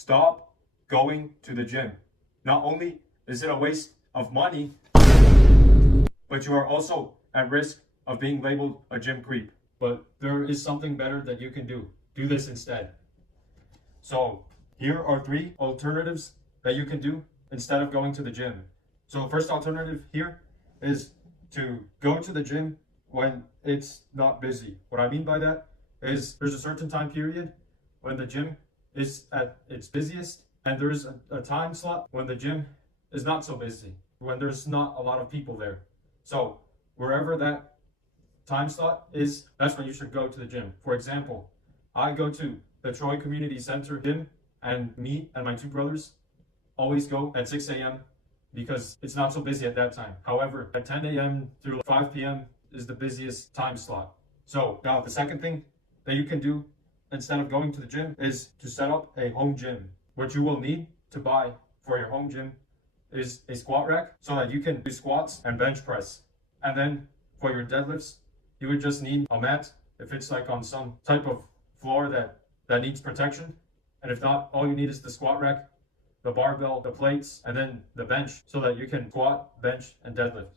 Stop going to the gym. Not only is it a waste of money, but you are also at risk of being labeled a gym creep. But there is something better that you can do. Do this instead. So here are 3 alternatives that you can do instead of going to the gym. So the first alternative here is to go to the gym when it's not busy. What I mean by that is there's a certain time period when the gym is at its busiest, and there's a time slot when the gym is not so busy, when there's not a lot of people there. So wherever that time slot is, that's when you should go to the gym. For example, I go to the Troy Community Center gym, and me and my 2 brothers always go at 6 a.m. because it's not so busy at that time. However, at 10 a.m. through 5 p.m. is the busiest time slot. So now the second thing that you can do instead of going to the gym is to set up a home gym. What you will need to buy for your home gym is a squat rack so that you can do squats and bench press. And then for your deadlifts, you would just need a mat if it's like on some type of floor that needs protection. And if not, all you need is the squat rack, the barbell, the plates, and then the bench so that you can squat, bench, and deadlift.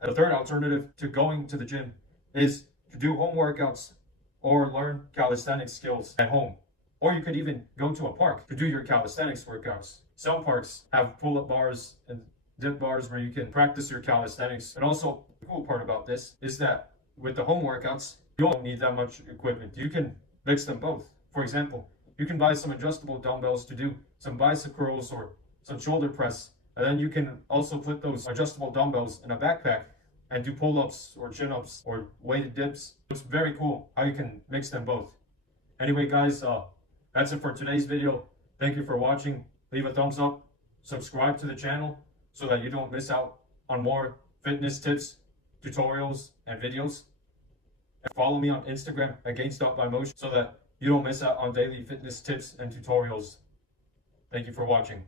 And the third alternative to going to the gym is to do home workouts or learn calisthenics skills at home. Or you could even go to a park to do your calisthenics workouts. Some parks have pull-up bars and dip bars where you can practice your calisthenics. And also, the cool part about this is that with the home workouts, you don't need that much equipment. You can mix them both. For example, you can buy some adjustable dumbbells to do some bicep curls or some shoulder press. And then you can also put those adjustable dumbbells in a backpack and do pull-ups or chin-ups or weighted dips. It's very cool how you can mix them both. Anyway, guys, that's it for today's video. Thank you for watching. Leave a thumbs up, subscribe to the channel so that you don't miss out on more fitness tips, tutorials, and videos. And follow me on Instagram at Gains.bymotion so that you don't miss out on daily fitness tips and tutorials. Thank you for watching.